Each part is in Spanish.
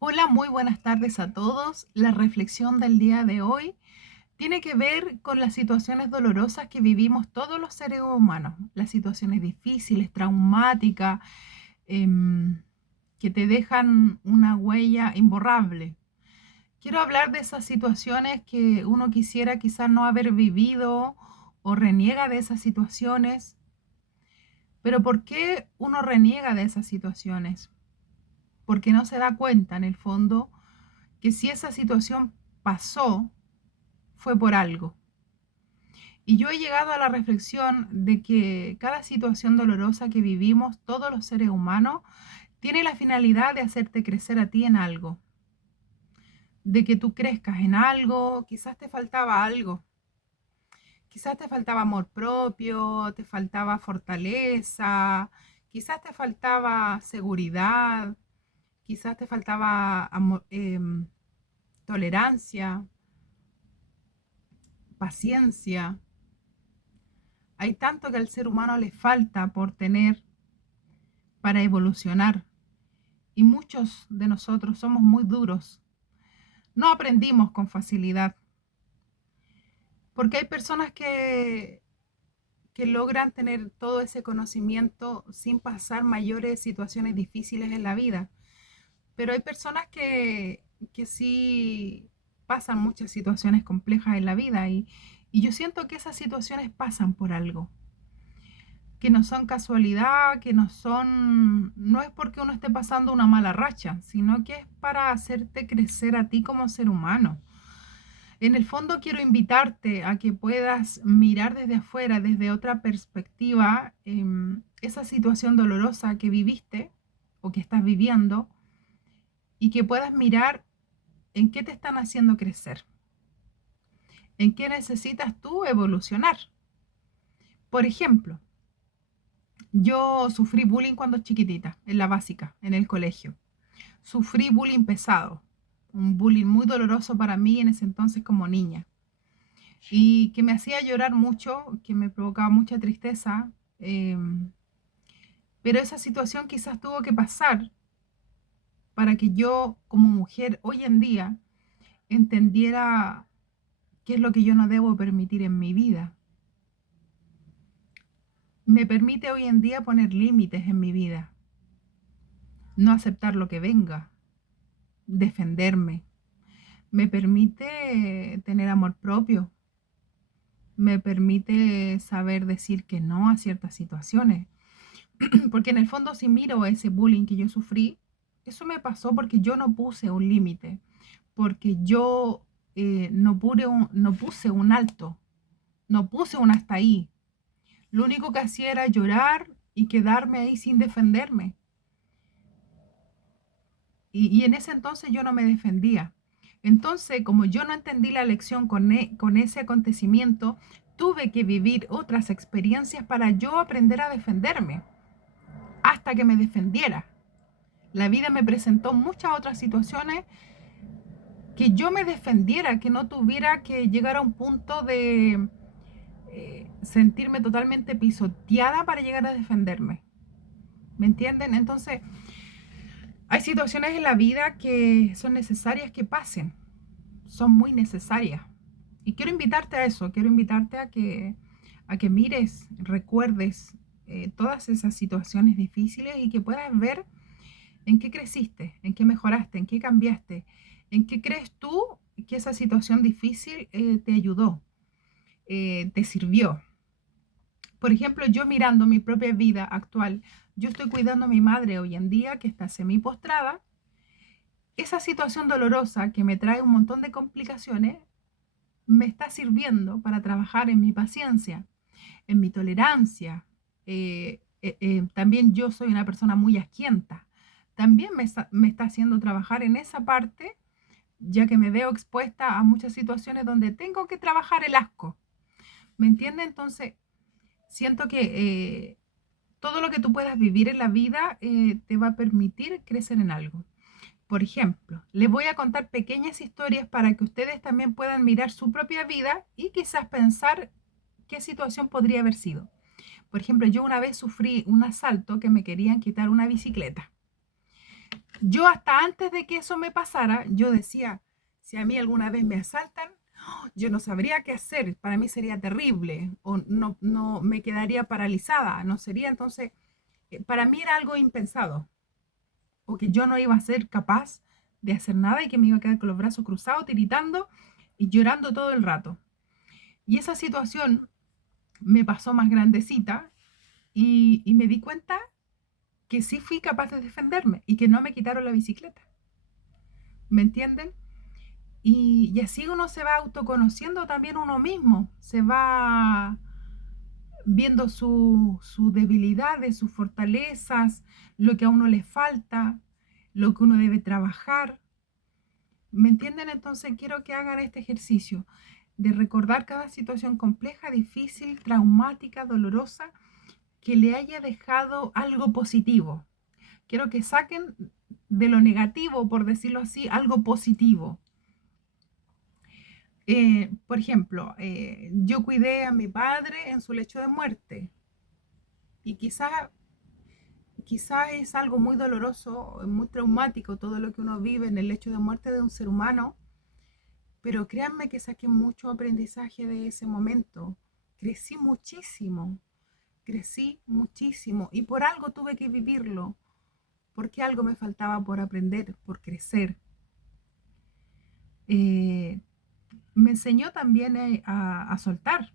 Hola, muy buenas tardes a todos. La reflexión del día de hoy tiene que ver con las situaciones dolorosas que vivimos todos los seres humanos, las situaciones difíciles, traumáticas, em, que te dejan una huella imborrable. Quiero hablar de esas situaciones que uno quisiera quizás no haber vivido o reniega de esas situaciones, pero ¿por qué uno reniega de esas situaciones? Porque no se da cuenta en el fondo que si esa situación pasó, fue por algo. Y yo he llegado a la reflexión de que cada situación dolorosa que vivimos, todos los seres humanos, tiene la finalidad de hacerte crecer a ti en algo, de que tú crezcas en algo, quizás te faltaba algo, quizás te faltaba amor propio, te faltaba fortaleza, quizás te faltaba seguridad, quizás te faltaba tolerancia, paciencia. Hay tanto que al ser humano le falta por tener para evolucionar y muchos de nosotros somos muy duros. No aprendimos con facilidad porque hay personas que logran tener todo ese conocimiento sin pasar mayores situaciones difíciles en la vida. Pero hay personas que sí pasan muchas situaciones complejas en la vida y yo siento que esas situaciones pasan por algo, que no son casualidad, que no son, no es porque uno esté pasando una mala racha, sino que es para hacerte crecer a ti como ser humano. En el fondo quiero invitarte a que puedas mirar desde afuera, desde otra perspectiva, esa situación dolorosa que viviste o que estás viviendo y que puedas mirar en qué te están haciendo crecer, en qué necesitas tú evolucionar. Por ejemplo, yo sufrí bullying cuando chiquitita, en la básica, en el colegio. Sufrí bullying pesado, un bullying muy doloroso para mí en ese entonces como niña y que me hacía llorar mucho, que me provocaba mucha tristeza, eh, pero esa situación quizás tuvo que pasar para que yo como mujer hoy en día entendiera qué es lo que yo no debo permitir en mi vida. Me permite hoy en día poner límites en mi vida, no aceptar lo que venga, defenderme. Me permite tener amor propio, me permite saber decir que no a ciertas situaciones. Porque en el fondo si miro ese bullying que yo sufrí, eso me pasó porque yo no puse un límite, porque yo no puse un alto, no puse un hasta ahí. Lo único que hacía era llorar y quedarme ahí sin defenderme. Y en ese entonces yo no me defendía. Entonces, como yo no entendí la lección con ese acontecimiento, tuve que vivir otras experiencias para yo aprender a defenderme, hasta que me defendiera. La vida me presentó muchas otras situaciones que yo me defendiera, que no tuviera que llegar a un punto de sentirme totalmente pisoteada para llegar a defenderme. ¿Me entienden? Entonces, hay situaciones en la vida que son necesarias que pasen, son muy necesarias. Y quiero invitarte a eso, quiero invitarte a que mires, recuerdes todas esas situaciones difíciles y que puedas ver en qué creciste, en qué mejoraste, en qué cambiaste, en qué crees tú que esa situación difícil te ayudó, te sirvió. Por ejemplo, yo mirando mi propia vida actual, yo estoy cuidando a mi madre hoy en día que está semi postrada. Esa situación dolorosa que me trae un montón de complicaciones me está sirviendo para trabajar en mi paciencia, en mi tolerancia. También yo soy una persona muy asquienta. También me está haciendo trabajar en esa parte, ya que me veo expuesta a muchas situaciones donde tengo que trabajar el asco. ¿Me entiende? Entonces, siento que todo lo que tú puedas vivir en la vida te va a permitir crecer en algo. Por ejemplo, les voy a contar pequeñas historias para que ustedes también puedan mirar su propia vida y quizás pensar qué situación podría haber sido. Por ejemplo, yo una vez sufrí un asalto que me querían quitar una bicicleta. Yo hasta antes de que eso me pasara, yo decía, si a mí alguna vez me asaltan, yo no sabría qué hacer, para mí sería terrible, o no me quedaría paralizada, no sería entonces, para mí era algo impensado, o que yo no iba a ser capaz de hacer nada y que me iba a quedar con los brazos cruzados, tiritando y llorando todo el rato. Y esa situación me pasó más grandecita y me di cuenta que sí fui capaz de defenderme y que no me quitaron la bicicleta. ¿Me entienden? Y así uno se va autoconociendo también uno mismo, se va viendo sus debilidades, sus fortalezas, lo que a uno le falta, lo que uno debe trabajar. ¿Me entienden? Entonces quiero que hagan este ejercicio de recordar cada situación compleja, difícil, traumática, dolorosa, que le haya dejado algo positivo. Quiero que saquen de lo negativo, por decirlo así, algo positivo. Por ejemplo, yo cuidé a mi padre en su lecho de muerte y quizá es algo muy doloroso, muy traumático todo lo que uno vive en el lecho de muerte de un ser humano, pero créanme que saqué mucho aprendizaje de ese momento. Crecí muchísimo y por algo tuve que vivirlo, porque algo me faltaba por aprender, por crecer. Eh, Me enseñó también a soltar.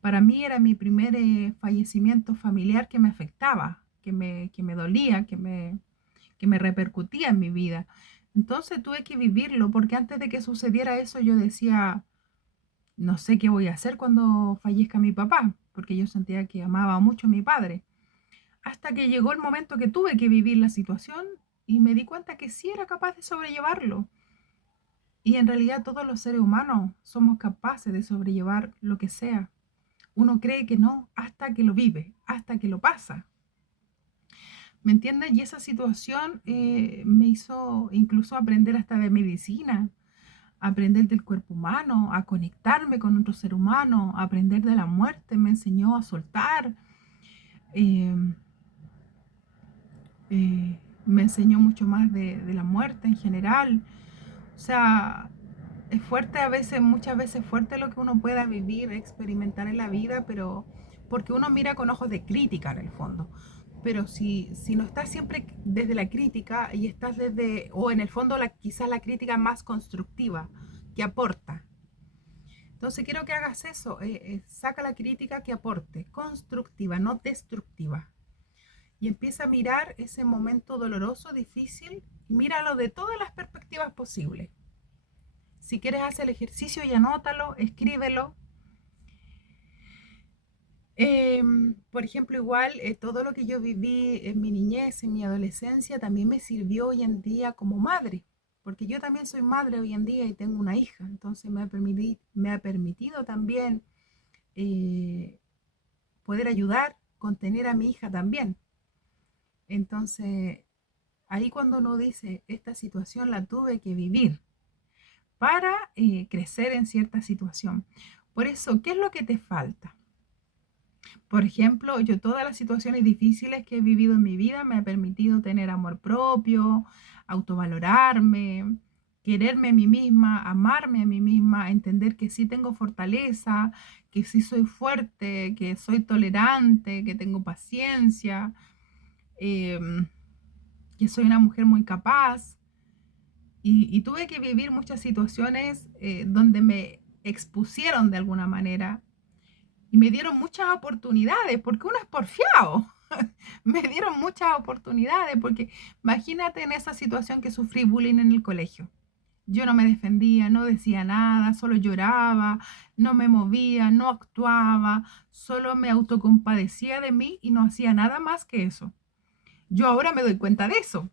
Para mí era mi primer fallecimiento familiar que me afectaba, que me dolía, que me repercutía en mi vida. Entonces tuve que vivirlo porque antes de que sucediera eso yo decía, no sé qué voy a hacer cuando fallezca mi papá, porque yo sentía que amaba mucho a mi padre. Hasta que llegó el momento que tuve que vivir la situación y me di cuenta que sí era capaz de sobrellevarlo. Y en realidad todos los seres humanos somos capaces de sobrellevar lo que sea. Uno cree que no hasta que lo vive, hasta que lo pasa. ¿Me entiendes? Y esa situación me hizo incluso aprender hasta de medicina, aprender del cuerpo humano, a conectarme con otro ser humano, aprender de la muerte, me enseñó a soltar, eh, me enseñó mucho más de la muerte en general. O sea, es fuerte a veces, muchas veces fuerte lo que uno pueda vivir, experimentar en la vida, pero porque uno mira con ojos de crítica en el fondo. Pero si no estás siempre desde la crítica y estás desde, o en el fondo quizás la crítica más constructiva, que aporta. Entonces quiero que hagas eso, saca la crítica que aporte, constructiva, no destructiva. Y empieza a mirar ese momento doloroso, difícil, y míralo de todas las perspectivas posibles. Si quieres hacer el ejercicio y anótalo, escríbelo. Por ejemplo, igual todo lo que yo viví en mi niñez, en mi adolescencia, también me sirvió hoy en día como madre, porque yo también soy madre hoy en día y tengo una hija, entonces me ha permitido también eh, poder ayudar, contener a mi hija también. Entonces, ahí cuando uno dice, esta situación la tuve que vivir para crecer en cierta situación. Por eso, ¿qué es lo que te falta? Por ejemplo, yo todas las situaciones difíciles que he vivido en mi vida me ha permitido tener amor propio, autovalorarme, quererme a mí misma, amarme a mí misma, entender que sí tengo fortaleza, que sí soy fuerte, que soy tolerante, que tengo paciencia, em, que soy una mujer muy capaz. Y tuve que vivir muchas situaciones donde me expusieron de alguna manera y me dieron muchas oportunidades, porque uno es porfiado. Me dieron muchas oportunidades, porque imagínate en esa situación que sufrí bullying en el colegio. Yo no me defendía, no decía nada, solo lloraba, no me movía, no actuaba, solo me autocompadecía de mí y no hacía nada más que eso. Yo ahora me doy cuenta de eso.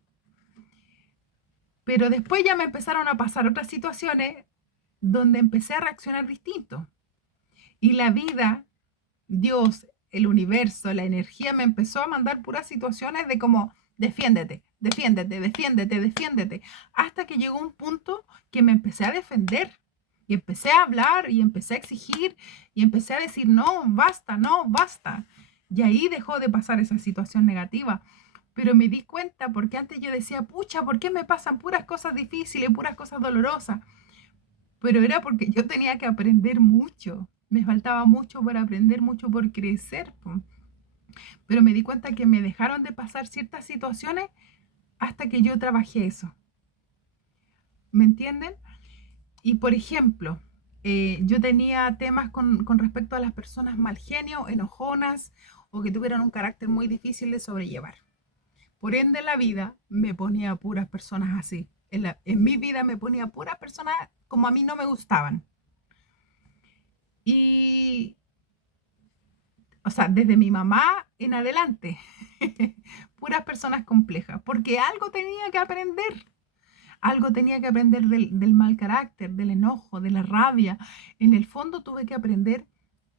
Pero después ya me empezaron a pasar otras situaciones donde empecé a reaccionar distinto. Y la vida, Dios, el universo, la energía me empezó a mandar puras situaciones de como, defiéndete, defiéndete, defiéndete, defiéndete, hasta que llegó un punto que me empecé a defender y empecé a hablar y empecé a exigir y empecé a decir, no, basta, no, basta. Y ahí dejó de pasar esa situación negativa, Pero me di cuenta porque antes yo decía, pucha, ¿por qué me pasan puras cosas difíciles, puras cosas dolorosas? Pero era porque yo tenía que aprender mucho. Me faltaba mucho por aprender, mucho por crecer, po. Pero me di cuenta que me dejaron de pasar ciertas situaciones hasta que yo trabajé eso. ¿Me entienden? Y por ejemplo, yo tenía temas con respecto a las personas mal genio, enojonas o que tuvieran un carácter muy difícil de sobrellevar. Por ende, la vida me ponía a puras personas así. En mi vida me ponía a puras personas como a mí no me gustaban. Y, o sea, desde mi mamá en adelante, puras personas complejas, porque algo tenía que aprender. Algo tenía que aprender del mal carácter, del enojo, de la rabia. En el fondo tuve que aprender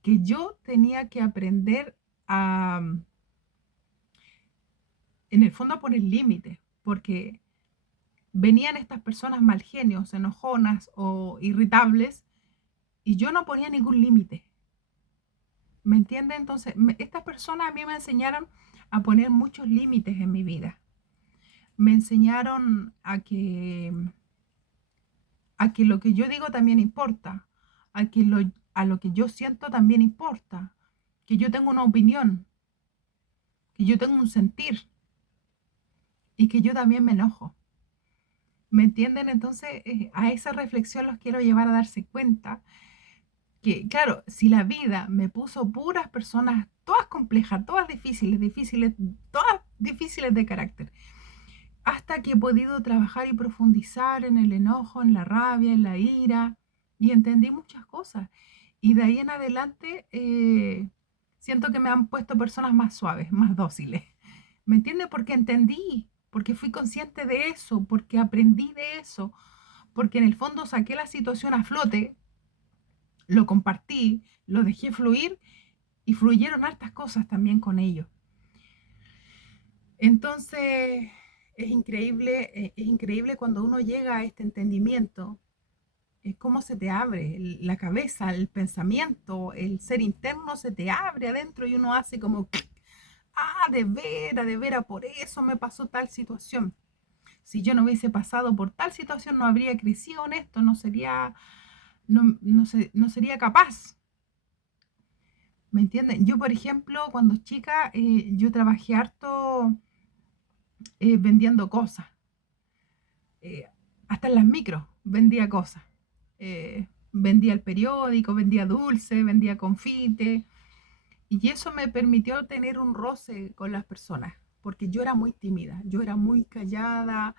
que yo tenía que aprender a, en el fondo, a poner límites, porque venían estas personas mal genios, enojonas o irritables, y yo no ponía ningún límite. ¿Me entiende? Entonces, estas personas a mí me enseñaron a poner muchos límites en mi vida. Me enseñaron a que lo que yo digo también importa, a lo que yo siento también importa, que yo tengo una opinión, que yo tengo un sentir y que yo también me enojo. ¿Me entienden? Entonces, a esa reflexión los quiero llevar a darse cuenta que, claro, si la vida me puso puras personas, todas complejas, todas difíciles, todas difíciles de carácter, hasta que he podido trabajar y profundizar en el enojo, en la rabia, en la ira, y entendí muchas cosas. Y de ahí en adelante siento que me han puesto personas más suaves, más dóciles. ¿Me entiendes? Porque entendí, porque fui consciente de eso, porque aprendí de eso, porque en el fondo saqué la situación a flote, lo compartí, lo dejé fluir y fluyeron hartas cosas también con ello. Entonces, es increíble cuando uno llega a este entendimiento, es cómo se te abre la cabeza, el pensamiento, el ser interno se te abre adentro y uno hace como, ah, de veras, por eso me pasó tal situación. Si yo no hubiese pasado por tal situación, no habría crecido en esto, no sería capaz. ¿Me entienden? Yo, por ejemplo, cuando chica, yo trabajé harto vendiendo cosas. eh, Hasta en las micros vendía cosas. Vendía el periódico, vendía dulce, vendía confite. Y eso me permitió tener un roce con las personas, porque yo era muy tímida, yo era muy callada,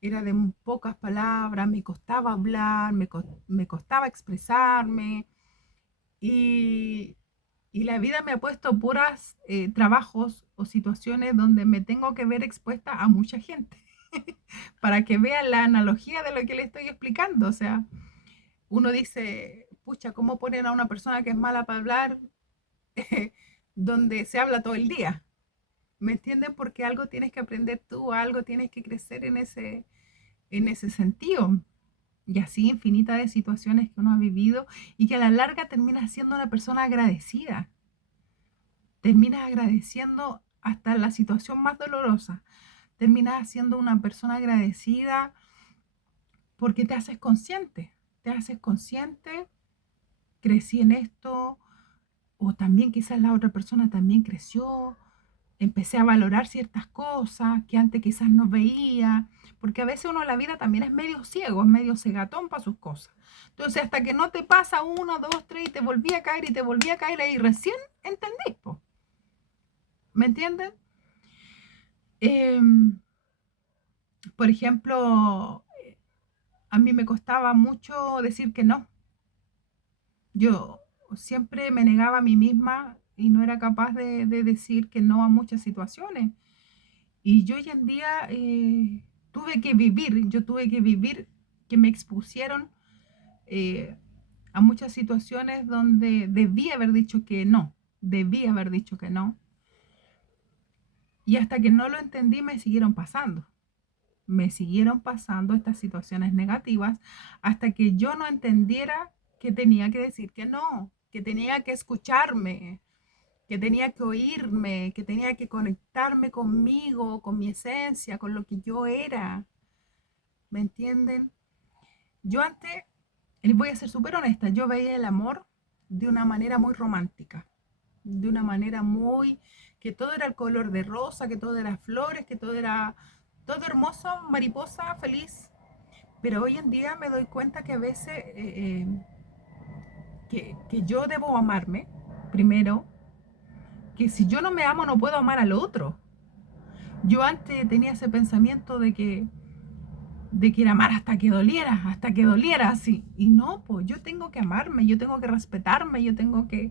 era de pocas palabras, me costaba hablar, me costaba expresarme. Y, y la vida me ha puesto puras trabajos o situaciones donde me tengo que ver expuesta a mucha gente para que vean la analogía de lo que le estoy explicando. O sea, uno dice, pucha, ¿cómo ponen a una persona que es mala para hablar donde se habla todo el día? ¿Me entienden? Porque algo tienes que aprender tú, algo tienes que crecer en ese sentido. Y así infinita de situaciones que uno ha vivido y que a la larga termina siendo una persona agradecida. Terminas agradeciendo hasta la situación más dolorosa. Terminas siendo una persona agradecida porque te haces consciente, crecí en esto, o también quizás la otra persona también creció, empecé a valorar ciertas cosas que antes quizás no veía, porque a veces uno en la vida también es medio ciego, es medio cegatón para sus cosas. Entonces hasta que no te pasa uno, dos, tres y te volví a caer y te volví a caer ahí recién entendís, po. ¿Me entienden? Em, por ejemplo, a mí me costaba mucho decir que no. Yo siempre me negaba a mí misma y no era capaz de decir que no a muchas situaciones. Y yo hoy en día yo tuve que vivir que me expusieron eh, a muchas situaciones donde debí haber dicho que no. Y hasta que no lo entendí me siguieron pasando estas situaciones negativas hasta que yo no entendiera que tenía que decir que no, que tenía que escucharme, que tenía que oírme, que tenía que conectarme conmigo, con mi esencia, con lo que yo era. ¿Me entienden? Yo antes, les voy a ser súper honesta, yo veía el amor de una manera muy romántica, de una manera muy, que todo era el color de rosa, que todo era flores, que todo era todo hermoso, mariposa, feliz. Pero hoy en día me doy cuenta que a veces que yo debo amarme primero, que si yo no me amo no puedo amar al otro. Yo antes tenía ese pensamiento de que era amar hasta que doliera así. Y no, pues yo tengo que amarme, yo tengo que respetarme, yo tengo que,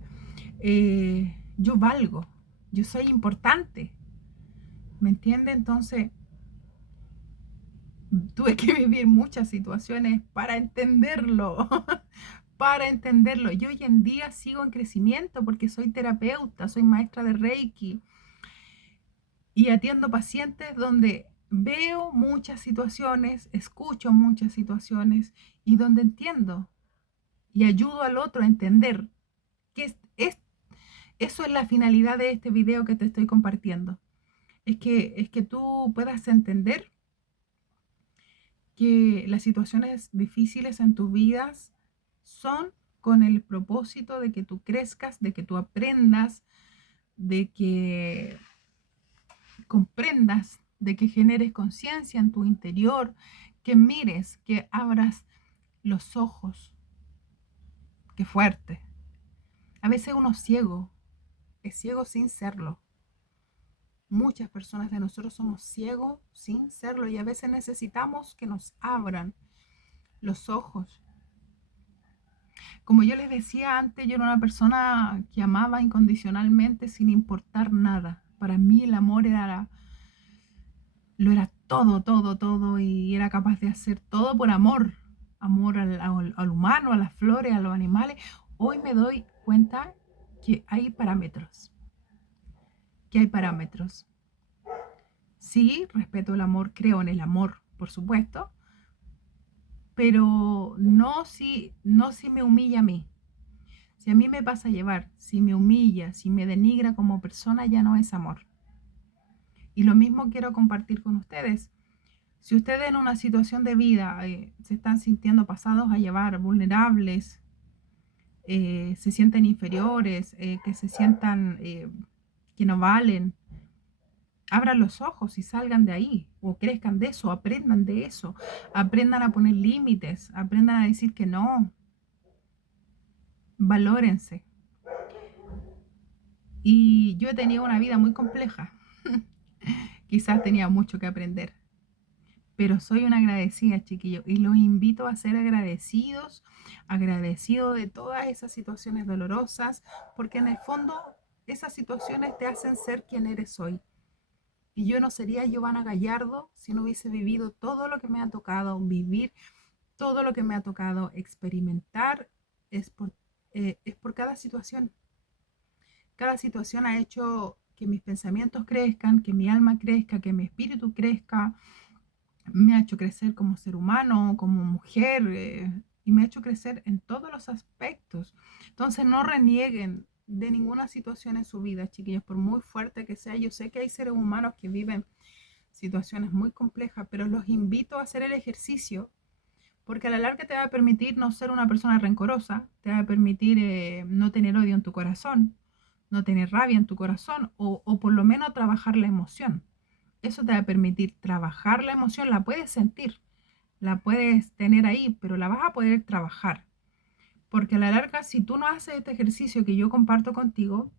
yo valgo, yo soy importante, ¿me entiende? Entonces tuve que vivir muchas situaciones para entenderlo, para entenderlo. Yo hoy en día sigo en crecimiento porque soy terapeuta, soy maestra de Reiki y atiendo pacientes donde veo muchas situaciones, escucho muchas situaciones y donde entiendo y ayudo al otro a entender que eso es la finalidad de este video que te estoy compartiendo. Es que tú puedas entender que las situaciones difíciles en tus vidas son con el propósito de que tú crezcas, de que tú aprendas, de que comprendas, de que generes conciencia en tu interior, que mires, que abras los ojos. Qué fuerte. A veces uno es ciego sin serlo. Muchas personas de nosotros somos ciegos sin serlo y a veces necesitamos que nos abran los ojos. Como yo les decía antes, yo era una persona que amaba incondicionalmente sin importar nada. Para mí el amor lo era todo, todo, todo y era capaz de hacer todo por amor. Amor al humano, a las flores, a los animales. Hoy me doy cuenta que hay parámetros. Que hay parámetros. Sí, respeto el amor, creo en el amor, por supuesto, pero no si me humilla a mí. Si a mí me pasa a llevar, si me humilla, si me denigra como persona, ya no es amor. Y lo mismo quiero compartir con ustedes. Si ustedes en una situación de vida se están sintiendo pasados a llevar, vulnerables, se sienten inferiores, que se sientan que no valen, abran los ojos y salgan de ahí, o crezcan de eso, aprendan de eso, aprendan a poner límites, aprendan a decir que no, valórense. Y yo he tenido una vida muy compleja, quizás tenía mucho que aprender, pero soy una agradecida, chiquillos, y los invito a ser agradecidos, agradecidos de todas esas situaciones dolorosas, porque en el fondo esas situaciones te hacen ser quien eres hoy. Y yo no sería Giovanna Gallardo si no hubiese vivido todo lo que me ha tocado vivir, todo lo que me ha tocado experimentar, es por cada situación. Cada situación ha hecho que mis pensamientos crezcan, que mi alma crezca, que mi espíritu crezca, me ha hecho crecer como ser humano, como mujer, y me ha hecho crecer en todos los aspectos. Entonces no renieguen de ninguna situación en su vida, chiquillos, por muy fuerte que sea. Yo sé que hay seres humanos que viven situaciones muy complejas, pero los invito a hacer el ejercicio porque a la larga te va a permitir no ser una persona rencorosa, te va a permitir no tener odio en tu corazón, no tener rabia en tu corazón o por lo menos trabajar la emoción. Eso te va a permitir trabajar la emoción, la puedes sentir, la puedes tener ahí, pero la vas a poder trabajar. Porque a la larga, si tú no haces este ejercicio que yo comparto contigo,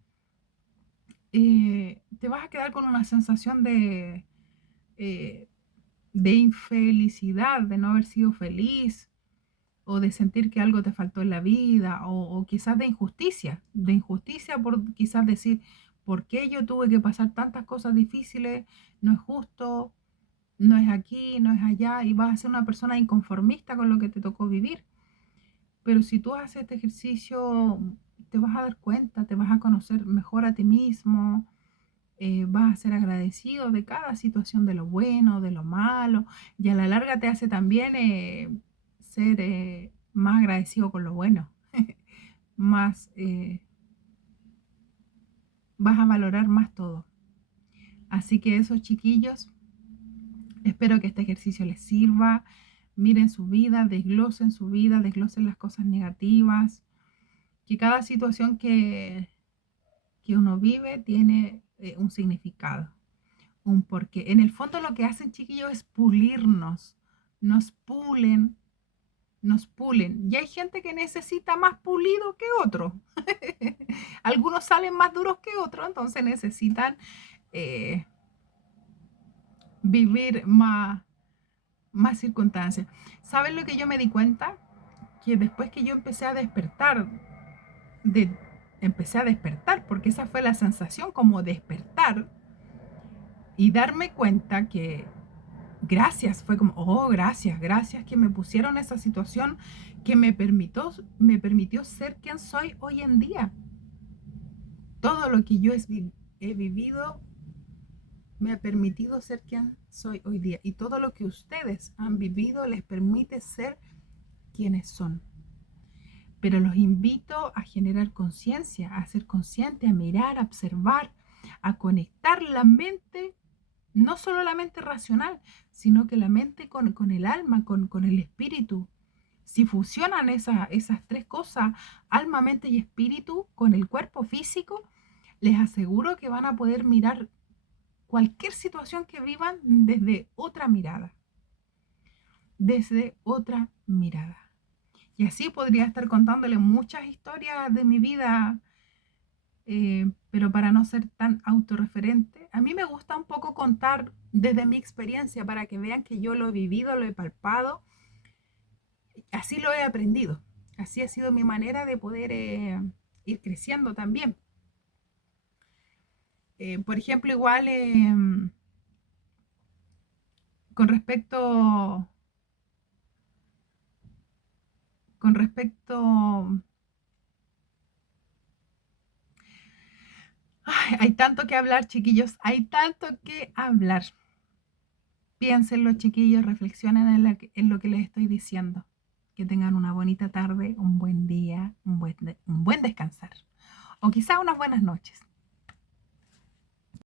te vas a quedar con una sensación eh, de infelicidad, de no haber sido feliz, o de sentir que algo te faltó en la vida, o quizás de injusticia por quizás decir, ¿por qué yo tuve que pasar tantas cosas difíciles? No es justo, no es aquí, no es allá, y vas a ser una persona inconformista con lo que te tocó vivir. Pero si tú haces este ejercicio, te vas a dar cuenta, te vas a conocer mejor a ti mismo, vas a ser agradecido de cada situación, de lo bueno, de lo malo, y a la larga te hace también ser más agradecido con lo bueno, más, vas a valorar más todo. Así que esos chiquillos, espero que este ejercicio les sirva. Miren su vida, desglosen las cosas negativas, que cada situación que uno vive tiene un significado, un porqué. En el fondo lo que hacen, chiquillos, es pulirnos, nos pulen, nos pulen. Y hay gente que necesita más pulido que otro. Algunos salen más duros que otros, entonces necesitan eh, vivir más circunstancias. ¿Saben lo que yo me di cuenta? Que después que yo empecé a despertar, porque esa fue la sensación, como despertar y darme cuenta que gracias, fue como, oh, gracias que me pusieron esa situación que me permitió ser quien soy hoy en día. Todo lo que yo he vivido me ha permitido ser quien soy hoy día. Y todo lo que ustedes han vivido les permite ser quienes son. Pero los invito a generar conciencia, a ser consciente, a mirar, a observar, a conectar la mente, no solo la mente racional, sino que la mente con el alma, con el espíritu. Si fusionan esas tres cosas, alma, mente y espíritu, con el cuerpo físico, les aseguro que van a poder mirar cualquier situación que vivan desde otra mirada. Desde otra mirada. Y así podría estar contándole muchas historias de mi vida, pero para no ser tan autorreferente, a mí me gusta un poco contar desde mi experiencia para que vean que yo lo he vivido, lo he palpado, así lo he aprendido. Así ha sido mi manera de poder ir creciendo también. Por ejemplo, igual con respecto, con respecto, ay, hay tanto que hablar, chiquillos, hay tanto que hablar. Piénsenlo, chiquillos, reflexionen en lo que les estoy diciendo. Que tengan una bonita tarde, un buen día, un buen descansar. O quizá unas buenas noches.